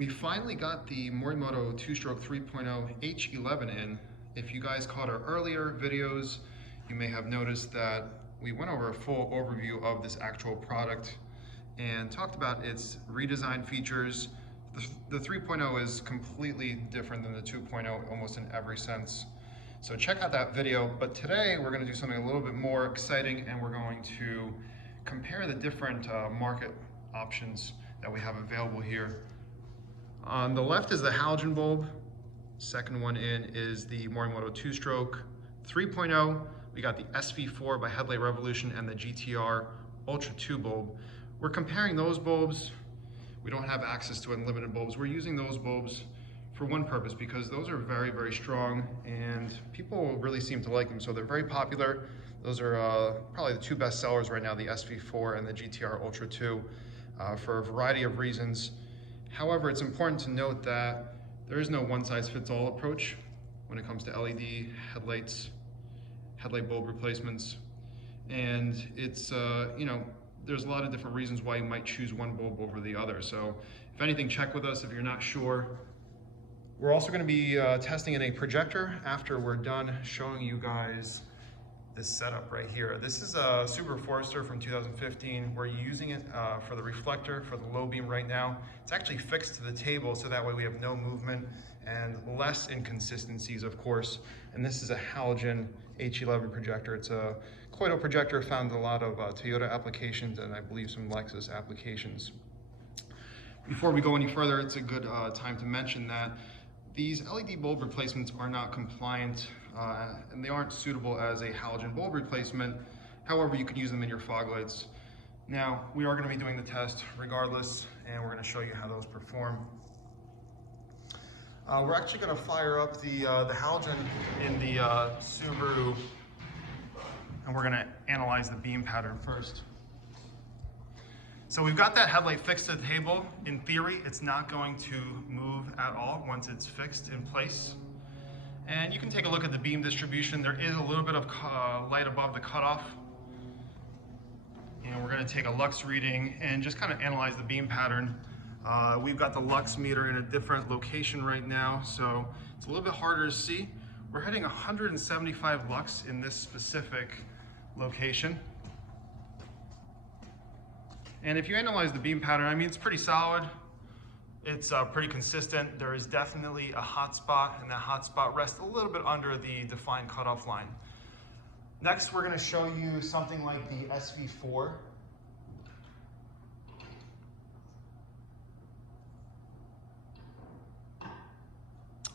We finally got the Morimoto 2-Stroke 3.0 H11 in. If you guys caught our earlier videos, you may have noticed that we went over a full overview of this actual product and talked about its redesigned features. The 3.0 is completely different than the 2.0 almost in every sense. So check out that video, but today we're going to do something a little bit more exciting, and we're going to compare the different market options that we have available here. On the left is the halogen bulb. Second one in is the Morimoto 2-Stroke 3.0. We got the S-V.4 by Headlight Revolution and the Gtr Ultra 2 bulb. We're comparing those bulbs. We don't have access to unlimited bulbs. We're using those bulbs for one purpose, because those are very, very strong and people really seem to like them. So they're very popular. Those are probably the two best sellers right now, the S-V.4 and the Gtr Ultra 2, for a variety of reasons. However, it's important to note that there is no one-size-fits-all approach when it comes to LED headlights, headlight bulb replacements. And it's, there's a lot of different reasons why you might choose one bulb over the other. So if anything, check with us if you're not sure. We're also going to be testing in a projector after we're done showing you guys this setup right here. This is a Subaru Forester from 2015. We're using it for the reflector for the low beam right now. It's actually fixed to the table, so that way we have no movement and less inconsistencies, of course. And this is a halogen H11 projector. It's a coil projector found in a lot of Toyota applications and I believe some Lexus applications. Before we go any further, it's a good time to mention that these LED bulb replacements are not compliant and they aren't suitable as a halogen bulb replacement. However, you can use them in your fog lights. Now, we are going to be doing the test regardless, and we're going to show you how those perform. We're actually going to fire up the halogen in the Subaru, and we're going to analyze the beam pattern first. So we've got that headlight fixed to the table. In theory, it's not going to move at all once it's fixed in place. And you can take a look at the beam distribution. There is a little bit of light above the cutoff. And we're going to take a Lux reading and just kind of analyze the beam pattern. We've got the Lux meter in a different location right now, so it's a little bit harder to see. We're hitting 175 Lux in this specific location. And if you analyze the beam pattern, I mean, it's pretty solid. It's pretty consistent. There is definitely a hot spot, and that hot spot rests a little bit under the defined cutoff line. Next, we're going to show you something like the S-V.4.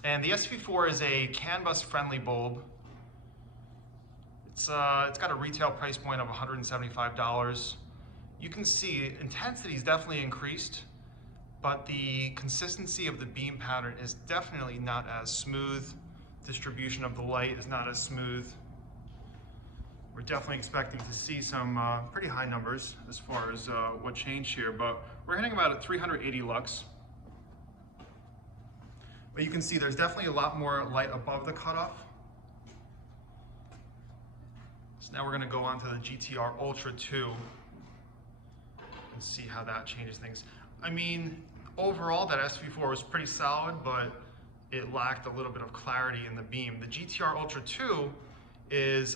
And the S-V.4 is a CAN bus friendly bulb. It's got a retail price point of $175. You can see intensity is definitely increased, but the consistency of the beam pattern is definitely not as smooth. Distribution of the light is not as smooth. We're definitely expecting to see some pretty high numbers as far as what changed here, but we're hitting about at 380 Lux. But you can see there's definitely a lot more light above the cutoff. So now we're going to go on to the Gtr Ultra 2 and see how that changes things. I mean, overall that S-V.4 was pretty solid, but it lacked a little bit of clarity in the beam. The Gtr Ultra 2 is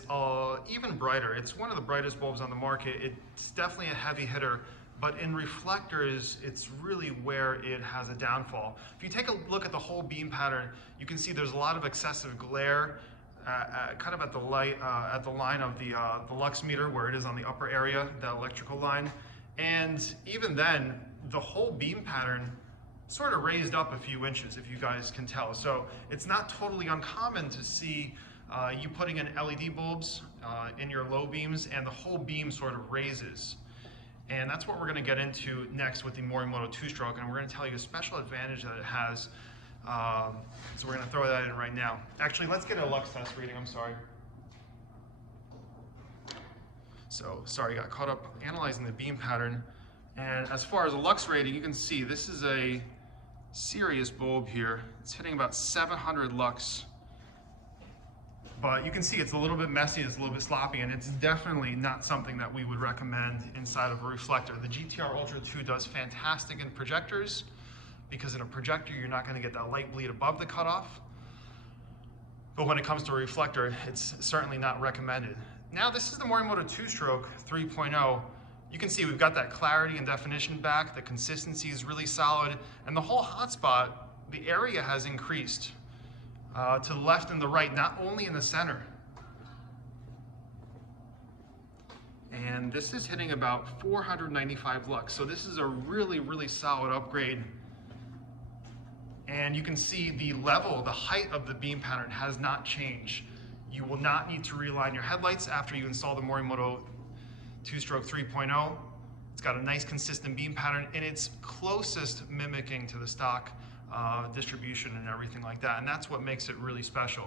even brighter. It's one of the brightest bulbs on the market. It's definitely a heavy hitter, but in reflectors, it's really where it has a downfall. If you take a look at the whole beam pattern, you can see there's a lot of excessive glare kind of at the light, at the line of the Lux meter, where it is on the upper area, that electrical line. And even then, the whole beam pattern sort of raised up a few inches, if you guys can tell. So it's not totally uncommon to see you putting in LED bulbs in your low beams, and the whole beam sort of raises. And that's what we're going to get into next with the Morimoto 2-Stroke, and we're going to tell you a special advantage that it has. So we're going to throw that in right now. Actually, let's get a Lux Test Reading, I'm sorry. So, sorry, got caught up analyzing the beam pattern. And as far as a Lux rating, you can see this is a serious bulb here. It's hitting about 700 Lux. But you can see it's a little bit messy, it's a little bit sloppy, and it's definitely not something that we would recommend inside of a reflector. The Gtr Ultra 2 does fantastic in projectors, because in a projector, you're not gonna get that light bleed above the cutoff. But when it comes to a reflector, it's certainly not recommended. Now, this is the Morimoto 2-Stroke 3.0. You can see we've got that clarity and definition back, the consistency is really solid, and the whole hotspot, the area has increased to the left and the right, not only in the center. And this is hitting about 495 lux. So this is a really, really solid upgrade. And you can see the level, the height of the beam pattern has not changed. You will not need to realign your headlights after you install the Morimoto 2-Stroke 3.0. It's got a nice consistent beam pattern, and it's closest mimicking to the stock distribution and everything like that. And that's what makes it really special.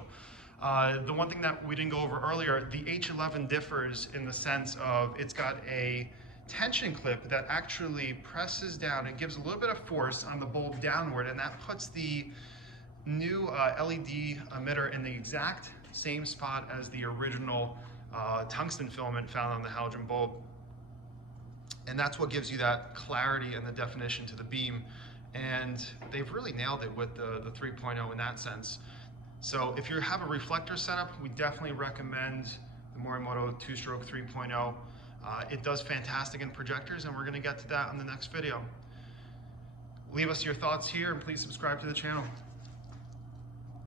The one thing that we didn't go over earlier, the H11 differs in the sense of it's got a tension clip that actually presses down and gives a little bit of force on the bulb downward, and that puts the new LED emitter in the exact same spot as the original tungsten filament found on the halogen bulb. And that's what gives you that clarity and the definition to the beam. And they've really nailed it with the 3.0 in that sense. So if you have a reflector setup, we definitely recommend the Morimoto 2-Stroke 3.0. It does fantastic in projectors, and we're going to get to that in the next video. Leave us your thoughts here, and please subscribe to the channel.